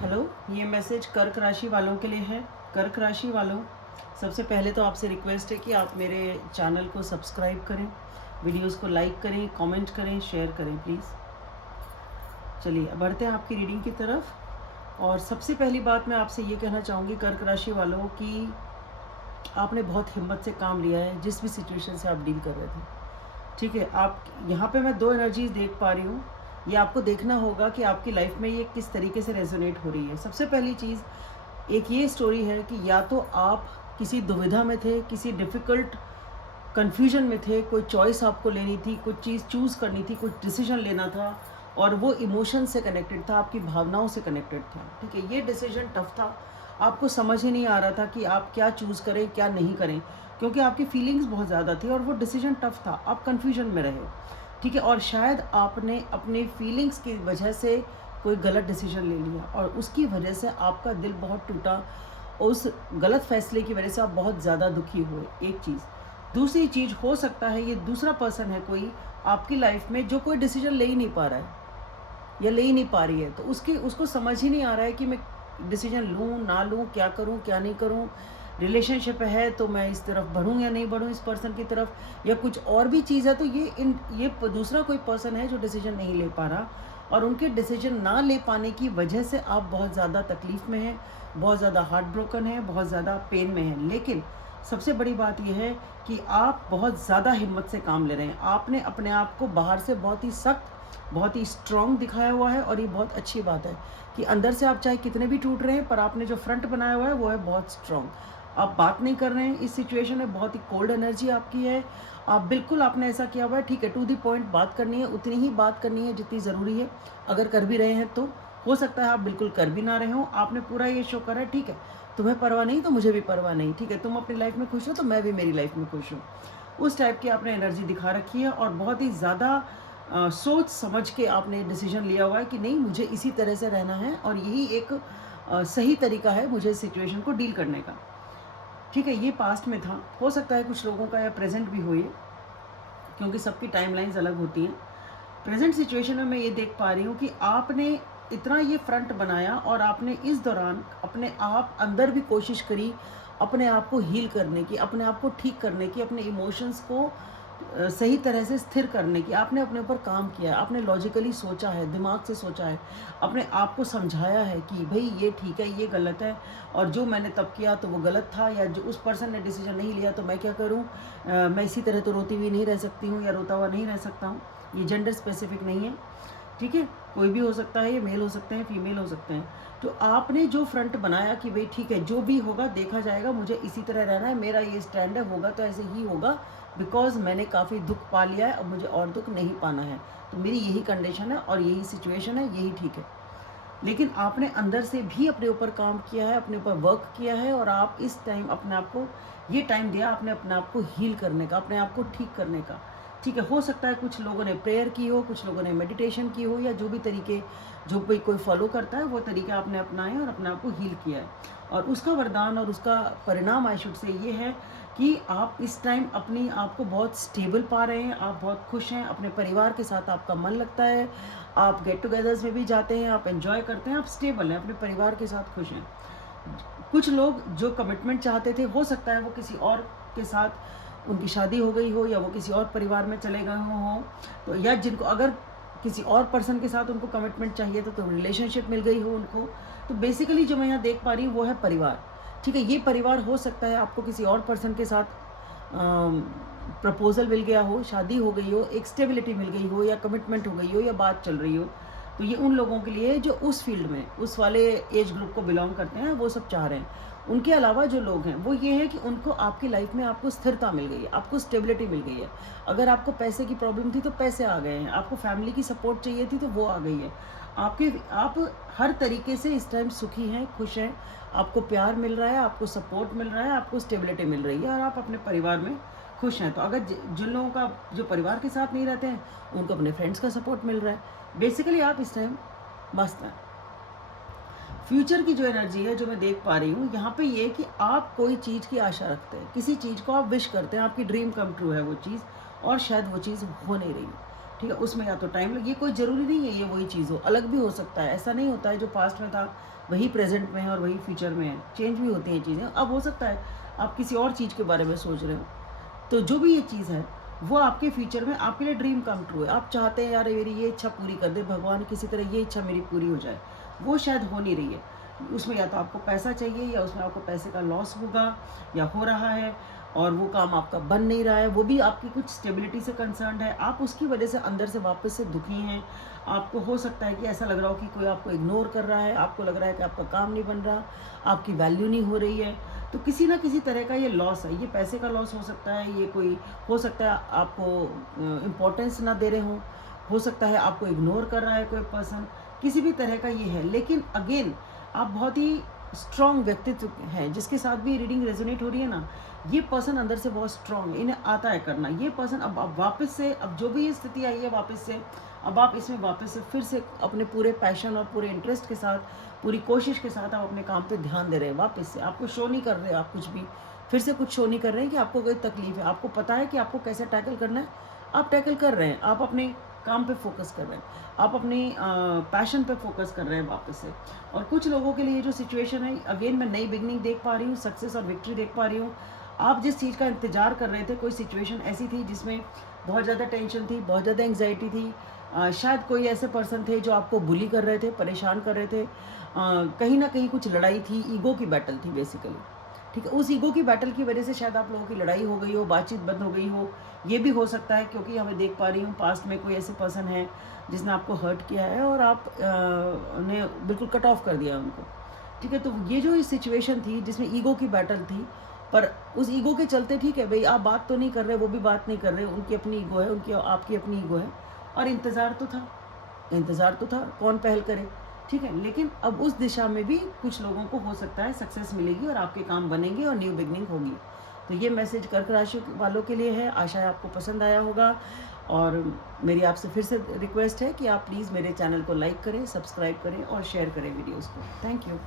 Hello, ये message कर्क राशि वालों के लिए है। कर्क राशि वालों, सबसे पहले तो आपसे रिक्वेस्ट है कि आप मेरे चैनल को सब्सक्राइब करें, वीडियोस को लाइक करें, कमेंट करें, शेयर करें प्लीज़। चलिए अब बढ़ते हैं आपकी रीडिंग की तरफ। और सबसे पहली बात मैं आपसे ये कहना चाहूँगी कर्क राशि वालों कि आपने बहुत हिम्मत से काम लिया है जिस भी सिचुएशन से आप डील कर रहे थे। ठीक है, आप यहाँ पे मैं दो एनर्जीज देख पा रही हूँ। ये आपको देखना होगा कि आपकी लाइफ में ये किस तरीके से रेजोनेट हो रही है। सबसे पहली चीज़ एक ये स्टोरी है कि या तो आप किसी दुविधा में थे, किसी डिफ़िकल्ट कन्फ्यूजन में थे, कोई चॉइस आपको लेनी थी, कुछ चीज़ चूज़ करनी थी, कुछ डिसीजन लेना था और वो इमोशन से कनेक्टेड था, आपकी भावनाओं से कनेक्टेड था। ठीक है, ये डिसीजन टफ था, आपको समझ ही नहीं आ रहा था कि आप क्या चूज़ करें, क्या नहीं करें, क्योंकि आपकी फीलिंग्स बहुत ज़्यादा थी और वो डिसीजन टफ था, आप कन्फ्यूजन में रहे। ठीक है, और शायद आपने अपनी फीलिंग्स की वजह से कोई गलत डिसीजन ले लिया और उसकी वजह से आपका दिल बहुत टूटा। उस गलत फैसले की वजह से आप बहुत ज़्यादा दुखी हुए, एक चीज़। दूसरी चीज़, हो सकता है ये दूसरा पर्सन है कोई आपकी लाइफ में जो कोई डिसीजन ले ही नहीं पा रहा है या ले ही नहीं पा रही है, तो उसको समझ ही नहीं आ रहा है कि मैं डिसीजन लूँ ना लूँ, क्या करूँ क्या नहीं करूँ। रिलेशनशिप है तो मैं इस तरफ बढ़ूँ या नहीं बढ़ूँ इस पर्सन की तरफ, या कुछ और भी चीज़ है। तो ये दूसरा कोई पर्सन है जो डिसीजन नहीं ले पा रहा और उनके डिसीजन ना ले पाने की वजह से आप बहुत ज़्यादा तकलीफ़ में हैं, बहुत ज़्यादा हार्ट ब्रोकन है, बहुत ज़्यादा पेन में हैं। लेकिन सबसे बड़ी बात यह है कि आप बहुत ज़्यादा हिम्मत से काम ले रहे हैं। आपने अपने आप को बाहर से बहुत ही सख्त, बहुत ही स्ट्रॉन्ग दिखाया हुआ है और ये बहुत अच्छी बात है कि अंदर से आप चाहे कितने भी टूट रहे हैं पर आपने जो फ्रंट बनाया हुआ है वो है बहुत स्ट्रॉन्ग। आप बात नहीं कर रहे हैं इस सिचुएशन में, बहुत ही कोल्ड एनर्जी आपकी है। आप बिल्कुल आपने ऐसा किया हुआ है, ठीक है, टू द पॉइंट बात करनी है, उतनी ही बात करनी है जितनी ज़रूरी है। अगर कर भी रहे हैं तो हो सकता है आप बिल्कुल कर भी ना रहे हो। आपने पूरा ये शो करा है, ठीक है, तुम्हें परवाह नहीं तो मुझे भी परवाह नहीं, ठीक है, तुम अपनी लाइफ में खुश हो तो मैं भी मेरी लाइफ में खुश हूँ। उस टाइप की आपने एनर्जी दिखा रखी है और बहुत ही ज़्यादा सोच समझ के आपने डिसीजन लिया हुआ है कि नहीं, मुझे इसी तरह से रहना है और यही एक सही तरीका है मुझे इस सिचुएशन को डील करने का। ठीक है, ये पास्ट में था, हो सकता है कुछ लोगों का या प्रेजेंट भी हो ये, क्योंकि सबकी टाइमलाइंस अलग होती हैं। प्रेजेंट सिचुएशन में मैं ये देख पा रही हूँ कि आपने इतना ये फ्रंट बनाया और आपने इस दौरान अपने आप अंदर भी कोशिश करी अपने आप को हील करने की, अपने आप को ठीक करने की, अपने इमोशंस को सही तरह से स्थिर करने की। आपने अपने ऊपर काम किया है, आपने लॉजिकली सोचा है, दिमाग से सोचा है, अपने आप को समझाया है कि भाई ये ठीक है, ये गलत है और जो मैंने तब किया तो वो गलत था, या जो उस पर्सन ने डिसीजन नहीं लिया तो मैं क्या करूं। मैं इसी तरह तो रोती हुई नहीं रह सकती हूँ या रोता हुआ नहीं रह सकता हूँ। ये जेंडर स्पेसिफिक नहीं है, ठीक है, कोई भी हो सकता है, ये मेल हो सकते हैं, फीमेल हो सकते हैं। तो आपने जो फ्रंट बनाया कि भाई ठीक है, जो भी होगा देखा जाएगा, मुझे इसी तरह रहना है, मेरा ये स्टैंड है, होगा तो ऐसे ही होगा, बिकॉज मैंने काफ़ी दुख पा लिया है, अब मुझे और दुख नहीं पाना है, तो मेरी यही कंडीशन है और यही सिचुएशन है, यही ठीक है। लेकिन आपने अंदर से भी अपने ऊपर काम किया है, अपने ऊपर वर्क किया है और आप इस टाइम अपने आप को ये टाइम दिया अपने आप को हील करने का, अपने आप को ठीक करने का। ठीक है, हो सकता है कुछ लोगों ने प्रेयर की हो, कुछ लोगों ने मेडिटेशन की हो, या जो भी तरीके जो कोई फॉलो करता है वो तरीके आपने अपनाए और अपने आप को हील किया है। और उसका वरदान और उसका परिणाम आई शुड से ये है कि आप इस टाइम अपनी आप को बहुत स्टेबल पा रहे हैं, आप बहुत खुश हैं, अपने परिवार के साथ आपका मन लगता है, आप गेट टुगेदर्स में भी जाते हैं, आप एंजॉय करते हैं, आप स्टेबल हैं, अपने परिवार के साथ खुश हैं। कुछ लोग जो कमिटमेंट चाहते थे, हो सकता है वो किसी और के साथ उनकी शादी हो गई हो या वो किसी और परिवार में चले गए हो, तो या जिनको अगर किसी और पर्सन के साथ उनको कमिटमेंट चाहिए तो रिलेशनशिप मिल गई हो उनको। तो बेसिकली जो मैं यहाँ देख पा रही हूँ वो है परिवार। ठीक है, ये परिवार हो सकता है आपको किसी और पर्सन के साथ प्रपोजल मिल गया हो, शादी हो गई हो, एक स्टेबिलिटी मिल गई हो, या कमिटमेंट हो गई हो, या बात चल रही हो। तो ये उन लोगों के लिए जो उस फील्ड में उस वाले एज ग्रुप को बिलोंग करते हैं, वो सब चाह रहे हैं। उनके अलावा जो लोग हैं वो ये है कि उनको आपकी लाइफ में आपको स्थिरता मिल गई है, आपको स्टेबिलिटी मिल गई है। अगर आपको पैसे की प्रॉब्लम थी तो पैसे आ गए हैं, आपको फैमिली की सपोर्ट चाहिए थी तो वो आ गई है। आप हर तरीके से इस टाइम सुखी हैं, खुश हैं, आपको प्यार मिल रहा है, आपको सपोर्ट मिल रहा है, आपको स्टेबिलिटी मिल रही है और आप अपने परिवार में खुश हैं। तो अगर जिन लोगों का जो परिवार के साथ नहीं रहते हैं उनको अपने फ्रेंड्स का सपोर्ट मिल रहा है। बेसिकली आप इस टाइम मस्त हैं। फ्यूचर की जो एनर्जी है जो मैं देख पा रही हूँ यहाँ पे ये कि आप कोई चीज़ की आशा रखते हैं, किसी चीज़ को आप विश करते हैं, आपकी ड्रीम कम ट्रू है वो चीज़, और शायद वो चीज़ हो नहीं रही। ठीक है, उसमें या तो टाइम लगे, कोई ज़रूरी नहीं है ये वही चीज़ हो, अलग भी हो सकता है। ऐसा नहीं होता है जो पास्ट में था वही प्रेजेंट में है और वही फ्यूचर में है, चेंज भी होती हैं चीज़ें। अब हो सकता है आप किसी और चीज़ के बारे में सोच रहे हो, तो जो भी ये चीज़ है वो आपके फ्यूचर में आपके लिए ड्रीम कम ट्रू है। आप चाहते हैं यार मेरी ये इच्छा पूरी कर दे भगवान, किसी तरह ये इच्छा मेरी पूरी हो जाए, वो शायद हो नहीं रही है। उसमें या तो आपको पैसा चाहिए या उसमें आपको पैसे का लॉस होगा या हो रहा है, और वो काम आपका बन नहीं रहा है, वो भी आपकी कुछ स्टेबिलिटी से कंसर्न्ड है। आप उसकी वजह से अंदर से वापस से दुखी हैं। आपको हो सकता है कि ऐसा लग रहा हो कि कोई आपको इग्नोर कर रहा है, आपको लग रहा है कि आपका काम नहीं बन रहा, आपकी वैल्यू नहीं हो रही है। तो किसी ना किसी तरह का ये लॉस है, ये पैसे का लॉस हो सकता है, ये कोई हो सकता है आपको इम्पोर्टेंस ना दे रहे हो सकता है आपको इग्नोर कर रहा है कोई पर्सन, किसी भी तरह का ये है। लेकिन अगेन आप बहुत ही स्ट्रॉन्ग व्यक्तित्व हैं, जिसके साथ भी रीडिंग रेजोनेट हो रही है ना, ये पर्सन अंदर से बहुत स्ट्रॉन्ग है, इन्हें आता है करना। ये पर्सन अब वापस से, अब जो भी ये स्थिति आई है वापस से, अब आप इसमें वापस से फिर से अपने पूरे पैशन और पूरे इंटरेस्ट के साथ, पूरी कोशिश के साथ आप अपने काम पे ध्यान दे रहे हैं। वापस से आपको शो नहीं कर रहे, आप कुछ भी फिर से कुछ शो नहीं कर रहे हैं कि आपको कोई तकलीफ है। आपको पता है कि आपको कैसे टैकल करना है, आप टैकल कर रहे हैं। आप अपने काम पे फोकस कर रहे हैं, आप अपने पैशन पे फोकस कर रहे हैं वापस से। और कुछ लोगों के लिए जो सिचुएशन है, अगेन मैं नई बिगनिंग देख पा रही हूँ, सक्सेस और विक्ट्री देख पा रही हूँ। आप जिस चीज़ का इंतजार कर रहे थे, कोई सिचुएशन ऐसी थी जिसमें बहुत ज़्यादा टेंशन थी, बहुत ज़्यादा एंग्जाइटी थी, शायद कोई ऐसे पर्सन थे जो आपको बुली कर रहे थे, परेशान कर रहे थे, कहीं ना कहीं कुछ लड़ाई थी, ईगो की बैटल थी बेसिकली। ठीक है, उस ईगो की बैटल की वजह से शायद आप लोगों की लड़ाई हो गई हो, बातचीत बंद हो गई हो, ये भी हो सकता है। क्योंकि हमें देख पा रही हूँ पास्ट में कोई ऐसे पर्सन है जिसने आपको हर्ट किया है और आप ने बिल्कुल कट ऑफ कर दिया उनको। ठीक है, तो ये जो इस सिचुएशन थी जिसमें ईगो की बैटल थी, पर उस ईगो के चलते, ठीक है भाई आप बात तो नहीं कर रहे, वो भी बात नहीं कर रहे, उनकी अपनी ईगो है, उनकी आपकी अपनी ईगो है, और इंतज़ार तो था कौन पहल करे। ठीक है, लेकिन अब उस दिशा में भी कुछ लोगों को हो सकता है सक्सेस मिलेगी और आपके काम बनेंगे और न्यू बिगनिंग होगी। तो ये मैसेज कर्क राशि वालों के लिए है। आशा है आपको पसंद आया होगा, और मेरी आपसे फिर से रिक्वेस्ट है कि आप प्लीज़ मेरे चैनल को लाइक करें, सब्सक्राइब करें और शेयर करें वीडियोज़ को। Thank you.